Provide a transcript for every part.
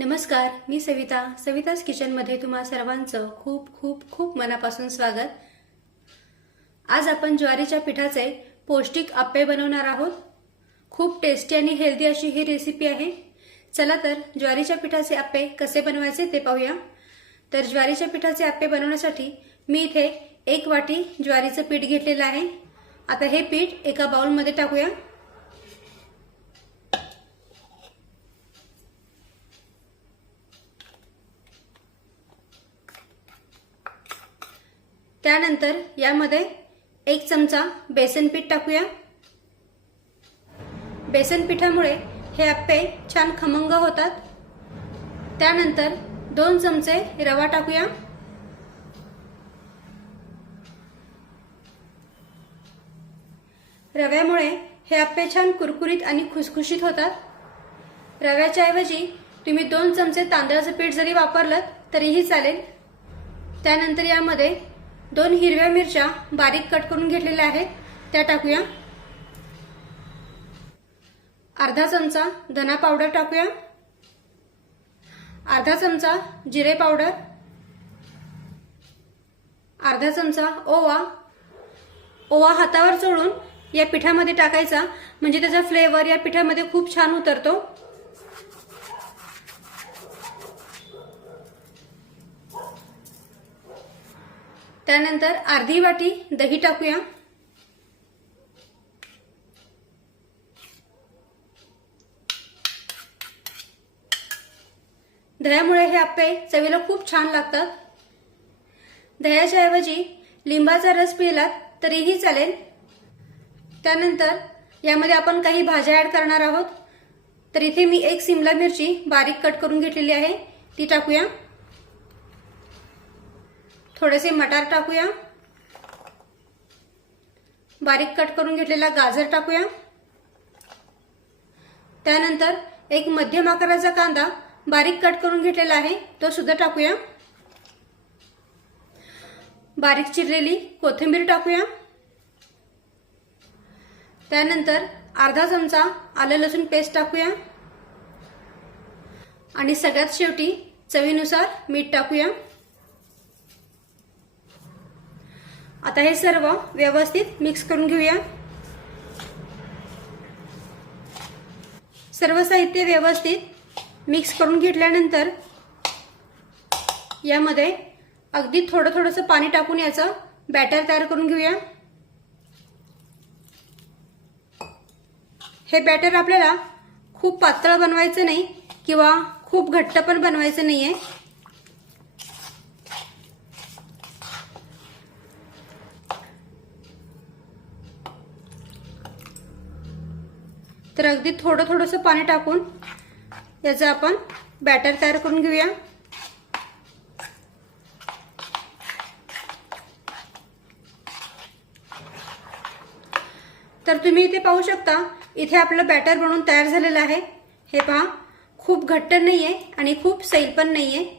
नमस्कार मी सविता. सविताज किचनमध्ये तुम्हा सर्वांचं खूप खूप खूप मनापासून स्वागत. आज आपण ज्वारीच्या पिठाचे पौष्टिक आप्पे बनवणार आहोत. खूप टेस्टी आणि हेल्दी अशी ही रेसिपी आहे. चला तर ज्वारीच्या पिठाचे आप्पे कसे बनवायचे ते पाहूया. तर ज्वारीच्या पिठाचे आप्पे बनवण्यासाठी मी इथे एक वाटी ज्वारीचं पीठ घेतलेलं आहे. आता हे पीठ एका बाउलमध्ये टाकूया. त्यानंतर यामध्ये एक चमचा बेसन पीठ टाकूया. बेसन पिठामुळे हे आप्पे छान खमंग होतात. त्यानंतर दोन चमचे रवा टाकूया. रव्यामुळे हे आप्पे छान कुरकुरीत आणि खुसखुशीत होतात. रव्याच्या ऐवजी तुम्ही दोन चमचे तांदळाचं पीठ जरी वापरलं तरीही चालेल. त्यानंतर यामध्ये दोन हिरव्या मिरच्या बारीक कट करून घेतलेल्या आहेत. त्या टाकूया. अर्धा चमचा धना पावडर टाकूया. अर्धा चमचा जिरे पावडर. अर्धा चमचा ओवा. ओवा हातावर चोळून या पिठामध्ये टाकायचा. म्हणजे त्याचा फ्लेवर या पिठामध्ये खूप छान उतरतो. त्यानंतर अर्धी वाटी दही टाकूया. दह्यामुळे हे आप्पे चवीला खूप छान लागतात. दह्याच्या ऐवजी लिंबाचा रस पिलात तरीही चालेल. त्यानंतर यामध्ये आपण काही भाज्या ऍड करणार आहोत. तर इथे मी एक सिमला मिरची बारीक कट करून घेतलेली आहे. ती टाकूया. थोडेसे मटार टाकूया. बारीक कट करून घेतलेला गाजर टाकूया. त्यानंतर एक मध्यम आकाराचा कांदा बारीक कट करून घेतलेला आहे तो सुद्धा टाकूया. बारीक चिरलेली कोथिंबीर टाकूया. त्यानंतर अर्धा चमचा आलं लसूण पेस्ट टाकूया. आणि सगळ्यात शेवटी चवीनुसार मीठ टाकूया. आता हे सर्व व्यवस्थित मिक्स करून घेऊया. सर्व साहित्य व्यवस्थित मिक्स करून घेतल्यानंतर यामध्ये अगदी थोडं थोडंसं पाणी टाकून याचं बॅटर तयार करून घेऊया. हे बॅटर आपल्याला खूप पातळ बनवायचं नाही किंवा खूप घट्ट पण बनवायचं नाही आहे तर अगदी थोडं थोडंसं पाणी टाकून याचं आपण बॅटर तयार करून घेऊया. तर तुम्ही इथे पाहू शकता इथे आपलं बॅटर बनवून तयार झालेलं आहे. हे पहा खूप घट्ट नाही आहे आणि खूप सैल पण नाही आहे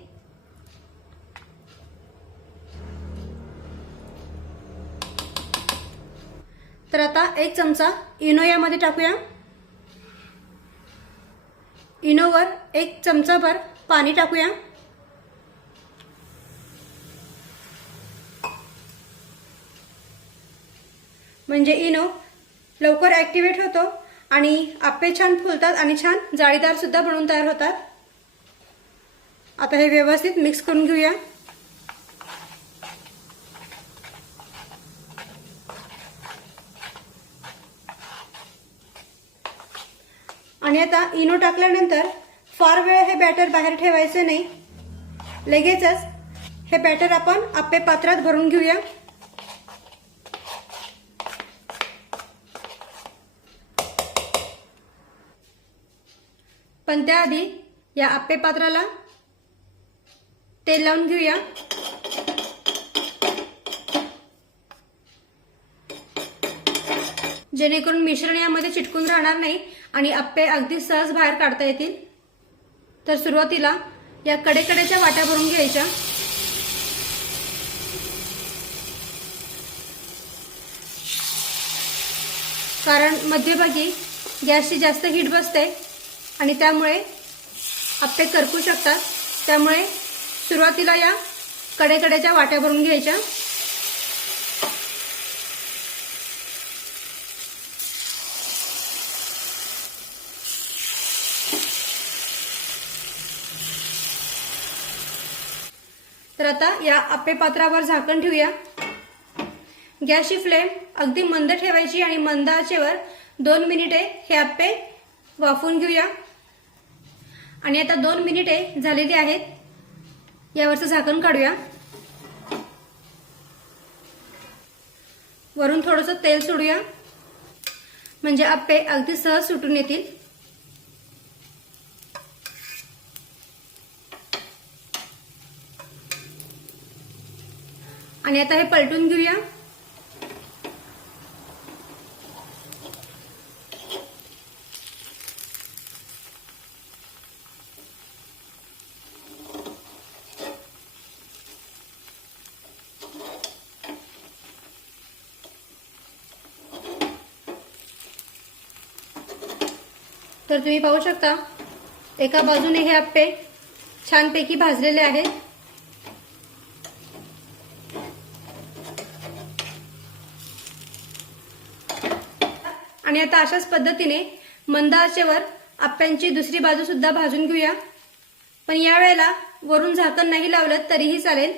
तर आता एक चमचा इनो यामध्ये टाकूया. इनोवर एक चमचाभर पाणी टाकूया. म्हणजे इनो लवकर ॲक्टिवेट होतो आणि आप्पे छान फुलतात आणि छान जाळीदारसुद्धा बनवून तयार होतात. आता हे व्यवस्थित मिक्स करून घेऊया. आणि आता इनो टाकल्यानंतर फार वेळ हे बॅटर बाहेर ठेवायचं नाही. लगेचच हे बॅटर आपण आप्पे पात्रात भरून घेऊया. पण त्याआधी या आप्पे पात्राला तेल लावून घेऊया. जेणेकरून मिश्रण यामध्ये चिटकून राहणार नाही. आणि आप्पे अगदी सहज बाहेर काढता येतील. तर सुरुवातीला या कडेकडेच्या वाट्या भरून घ्यायच्या. कारण मध्यभागी गॅसची जास्त हीट बसते आणि त्यामुळे आप्पे करपू शकतात. त्यामुळे सुरुवातीला या कडेकड्याच्या वाट्या भरून घ्यायच्या. आता या आप्पे पात्रावर झाकण ठेवूया. गॅसची फ्लेम अगदी मंद ठेवायची आणि मंद आचेवर दोन मिनिटे हे आप्पे वाफवून घेऊया. आणि आता दोन मिनिटे झालेली आहेत. यावरचं झाकण काढूया. वरून थोडंसं तेल सोडूया. म्हणजे आप्पे अगदी सहज सुटून येतील. आता हे पलटून घेऊया. तर तुम्ही पाहू शकता, एका बाजूने हे आप्पे छानपैकी भाजलेले आहेत. अशाच पद्धतीने मंद आचेवर आप्प्यांची दुसरी बाजू सुद्धा भाजून घेऊया. पण यावेळेला वरून झाकण नाही लावलं तरीही चालेल.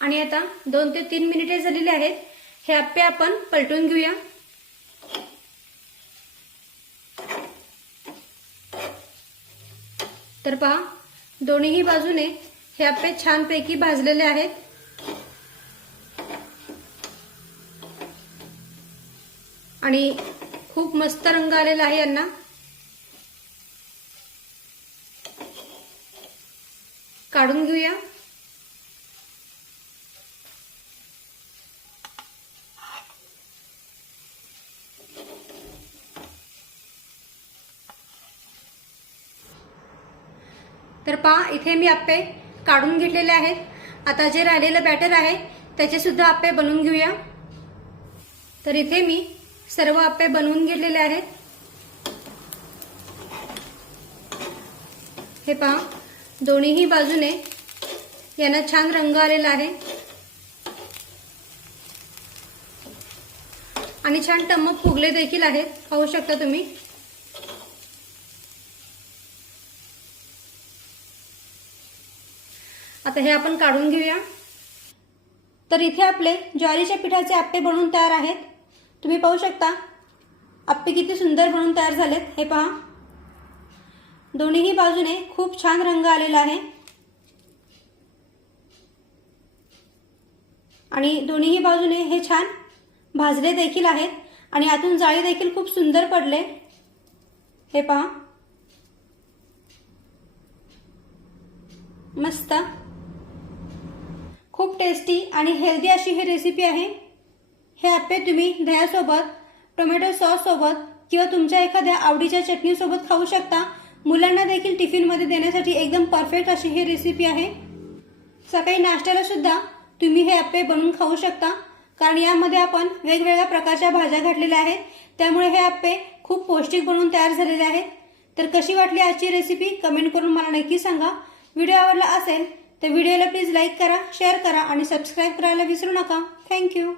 आणि आता दोन ते तीन मिनिटे झालेली आहेत. हे आप्पे आपण पलटून घेऊया. तर पहा दोन्हीही बाजूने हे आप्पे छानपैकी भाजलेले आहेत. आणि खूप मस्त रंग आलेला आहे यांना. काढून घेऊया. तर पहा इथे मी आप्पे काढून घेतलेले आहेत. आता जे राहिलेलं बॅटर आहे त्याचे सुद्धा आप्पे बनवून घेऊया. तर इथे मी सर्व आप्पे बनवून गेलेले आहेत. हे पहा दोन्हीही बाजूने यांना छान रंग आलेला आहे. आणि छान टमक फुगले देखील आहेत. पाहू शकता तुम्ही. आता हे आपण काढून घेऊया. तर इथे आपले ज्वारीच्या पिठाचे आप्पे बनवून तयार आहेत. तुम्ही पाहू शकता. आप्पे किती सुंदर बनून तयार झालेत. हे पहा. दोन्हीही बाजूने खूप छान रंग आलेला आहे. आणि दोन्हीही बाजूने हे छान भाजले देखील आहेत. आणि आतून जाळी देखील खूप सुंदर पडले. हे पहा. मस्त. खूप टेस्टी आणि हेल्दी अशी ही रेसिपी आहे. हे आप्पे तुम्ही दह्यासोबत टोमॅटो सॉस सोबत किंवा तुमच्या एखाद्या आवडीच्या चटणीसोबत खाऊ शकता. मुलांना देखील टिफिनमध्ये देण्यासाठी एकदम परफेक्ट अशी ही रेसिपी आहे. सकाळी नाश्त्याला सुद्धा तुम्ही हे आप्पे बनवून खाऊ शकता. कारण यामध्ये आपण वेगवेगळ्या प्रकारच्या भाज्या घातलेल्या आहेत. त्यामुळे हे आप्पे खूप पौष्टिक बनवून तयार झालेले आहेत. तर कशी वाटली आजची रेसिपी कमेंट करून मला नक्की सांगा. व्हिडिओ आवडला असेल तर व्हिडिओला प्लीज लाईक करा शेअर करा आणि सबस्क्राईब करायला विसरू नका. थँक्यू